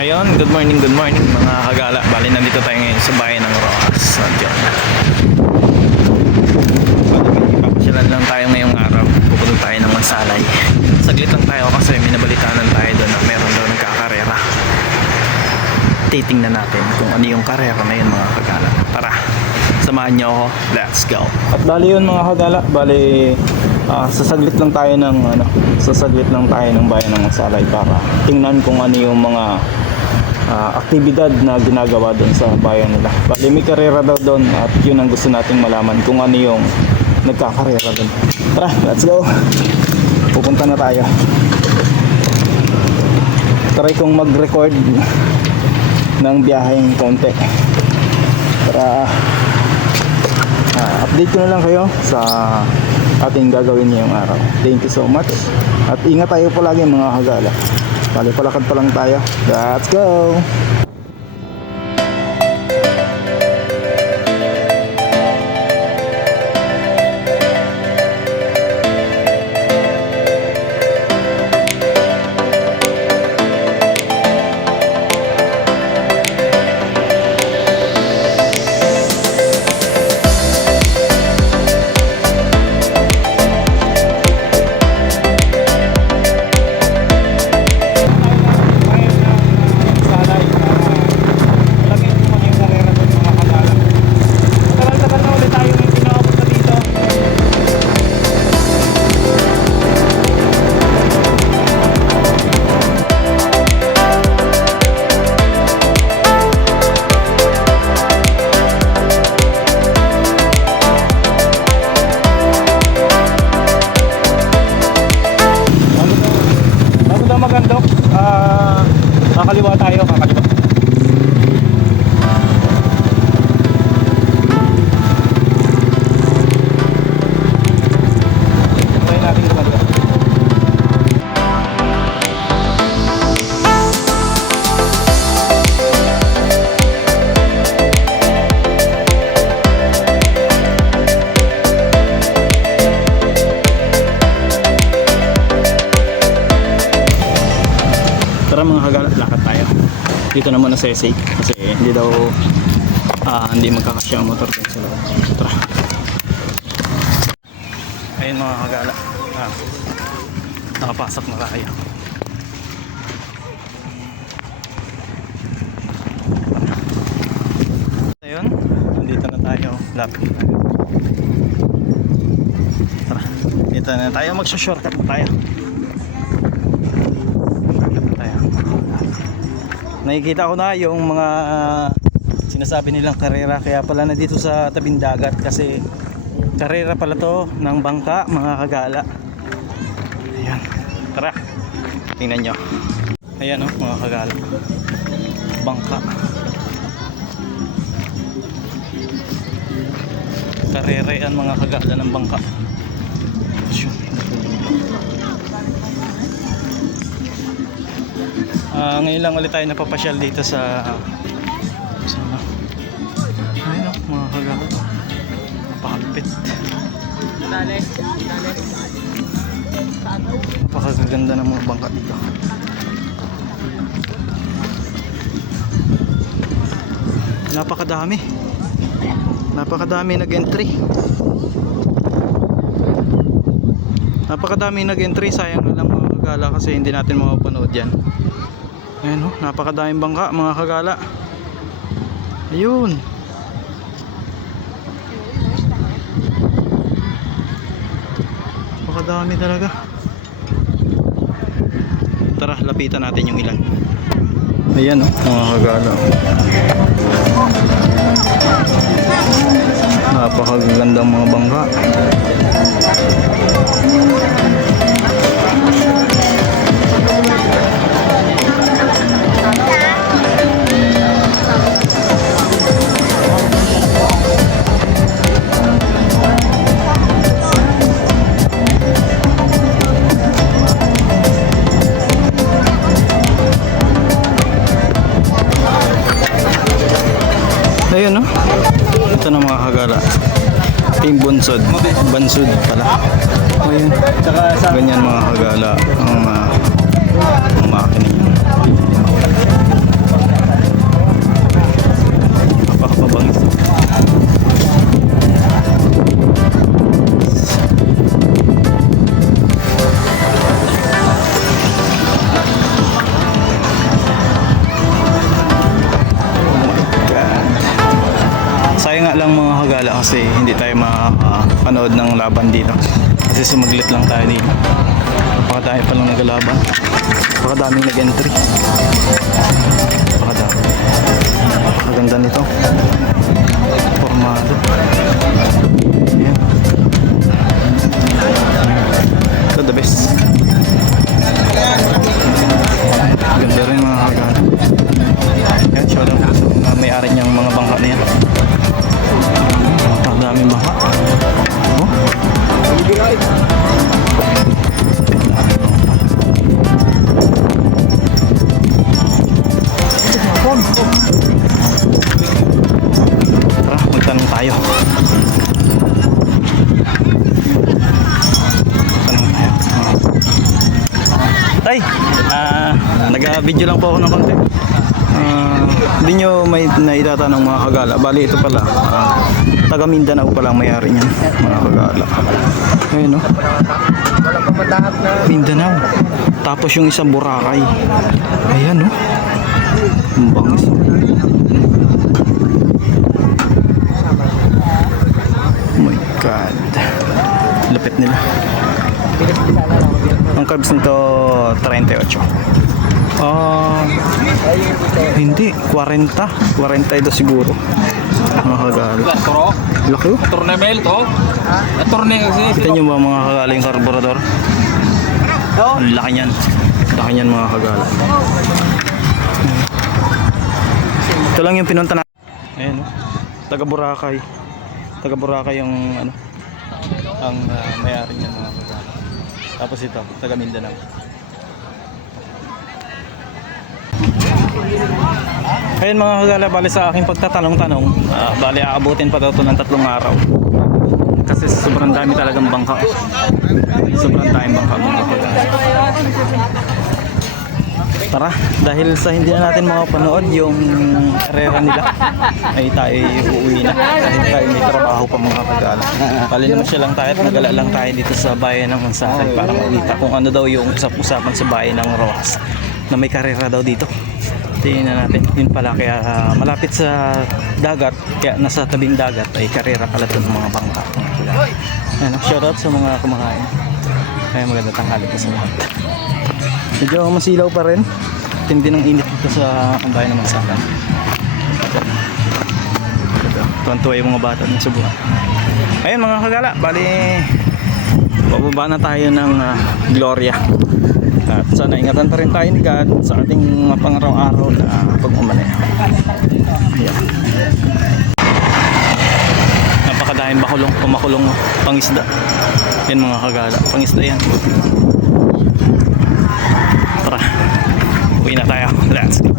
Ayun, good morning mga kagala. Bali nandito tayo ngayon sa bayan ng Rojas. Diyan. Ipapasyalan lang tayo ngayong araw. Pupunta tayo ng Mansalay. Saglit lang tayo kasi minabalitaan tayo doon na meron daw nagkakarera. Titingnan natin kung ano yung karera na yun mga kagala. Tara, samahan nyo ako. Let's go. At bali yun mga kagala. Bali sasaglit lang tayo ng bayan ng Mansalay para tingnan kung ano yung mga aktibidad na ginagawa doon sa bayan nila. Bali may karera daw doon at yun ang gusto nating malaman kung ano yung nagkakarera doon. Tara, let's go. Pupunta na tayo. Try kong mag-record ng biyaheng konti para update ko na lang kayo sa ating gagawin ngayong araw. Thank you so much at ingat tayo palagi mga kagala. Bali palakad pa lang tayo. Let's go. Magandok, kakaliwa tayo, kakaliwa. Try natin gumaganda. Tara mga kagala, lakad tayo. Dito naman na sesay kasi hindi daw hindi magkakasya ang motor dito sa loob. Tara. Ayun mga kagala, nakapasok na tayo. Ayun, dito na tayo, lapit na. Tara, dito na tayo, magsa-shortcut na tayo. Nakikita ko na yung mga sinasabi nilang karera, kaya pala na dito sa tabing dagat kasi karera pala to ng bangka mga kagala. Ayan, tara tingnan nyo. Ayan o mga kagala, bangka, karera yan mga kagala ng bangka. Ngayon lang ulit tayo napapasyal dito sa ayun o mga kagala, napakapit, napakaganda ng mga bangka dito. Napakadami nag-entry, sayang na lang mga kagala kasi hindi natin mapapanood yan. Ayan o, napakadaming bangka mga kagala. Ayun, napakadami talaga. Tara, lapitan natin yung ilan. Ayan o mga kagala, napakagandang mga bangka. Ayun no, ito na mga kagala, Team Bansud pala. Ayun, ganyan mga kagala ang makina niya. kagala kasi hindi tayo makapanood ng laban dito. Kasi sumaglit lang tayo dito. Napakadami palang nagalaban. Napakadaming nag-entry. Napakadami. Napakaganda nito. Formado. Ayan. Ito the best. Ganda rin mga kagala. Yan, shout out sa mga may-ari niyang mga bangka na yan. Napakadaming bangka. Oh. Tara, magtanong tayo. Magtanong tayo. Tay, nag-video lang po ako ng konti. Hindi nyo may naitatanong mga kagala. Bali ito pala, taga Mindanao pala ang may-ari niyan, mga kagala. Ayun, no? Mindanao. Tapos yung isang Boracay. Ayan, no? Ang bangis. Oh my God. Lapit nila. Ang carbs nito 38. Hindi, 40. 40 ito siguro. Mga kagala. Laki oh. Tornamel to? Torne kasi. Kita nyo ba mga kagala yung carburetor? Ang laki niyan. Laki niyan mga kagala. Ito lang yung pinunta na. Ayan oh. Taga Boracay. Taga Boracay yung ano, ang may-ari niyan mga kagala. Tapos ito, taga Mindanao. Ayun mga kagala, bali sa aking pagtatanong-tanong, bali aabutin pa daw ito ng 3 araw. Kasi sobrang dami talagang bangka. Sobrang daming bangka mga kagala. Tara, dahil sa hindi na natin makapanood yung karera nila, ay tayo uuwi na. Dahil tayo may trabaho pa mga kagala. Bali naman siya lang tayo at nagala lang tayo dito sa bayan ng Mansakan para makita kung ano daw yung usap-usapan sa bayan ng Rojas na may karera daw dito. Tingnan natin. Yun pala, kaya malapit sa dagat, kaya nasa tabing dagat ay karera pala ito ng mga bangka. Ayan, shoutout sa mga kumakain. Kaya maganda tanghali po sa lahat. Medyo masilaw pa rin. Tindi ng init dito sa bayan ng Mansakan. Tuwan-tuwa yung mga bata ng Cebu. Ayun mga kagala, bali bababa na tayo ng Gloria. At sana ingatan pa rin tayo ni God sa ating pangaraw-araw na pag-umaneho. Ayan. Napakadahing kumakulong pangisda. Yan mga kagala, pangisda yan. Tara, uwi na tayo. Let's go.